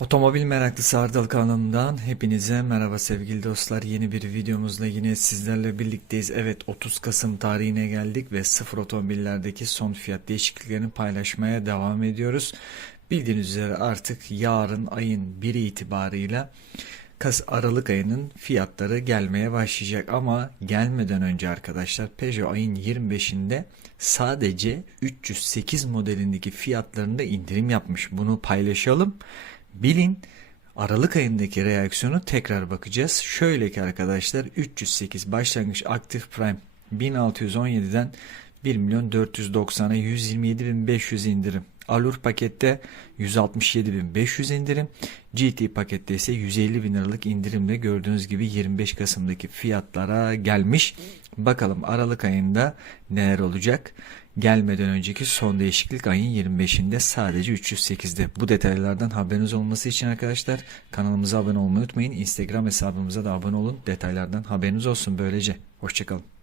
Otomobil meraklısı Ardal kanalından hepinize merhaba sevgili dostlar. Yeni bir videomuzla yine sizlerle birlikteyiz. Evet 30 Kasım tarihine geldik ve sıfır otomobillerdeki son fiyat değişikliklerini paylaşmaya devam ediyoruz. Bildiğiniz üzere artık yarın ayın 1'i itibarıyla Kas Aralık ayının fiyatları gelmeye başlayacak ama gelmeden önce arkadaşlar Peugeot ayın 25'inde sadece 308 modelindeki fiyatlarında indirim yapmış. Bunu paylaşalım. Bilin Aralık ayındaki reaksiyonu tekrar bakacağız. Şöyle ki arkadaşlar 308 başlangıç aktif prime 1617'den 1 milyon 490'a 127.500 indirim. Alur pakette 167.500 indirim. GT pakette ise 150 bin liralık indirimle gördüğünüz gibi 25 Kasım'daki fiyatlara gelmiş. Bakalım Aralık ayında neler olacak? Gelmeden önceki son değişiklik ayın 25'inde sadece 308'de. Bu detaylardan haberiniz olması için arkadaşlar kanalımıza abone olmayı unutmayın. Instagram hesabımıza da abone olun. Detaylardan haberiniz olsun böylece. Hoşçakalın.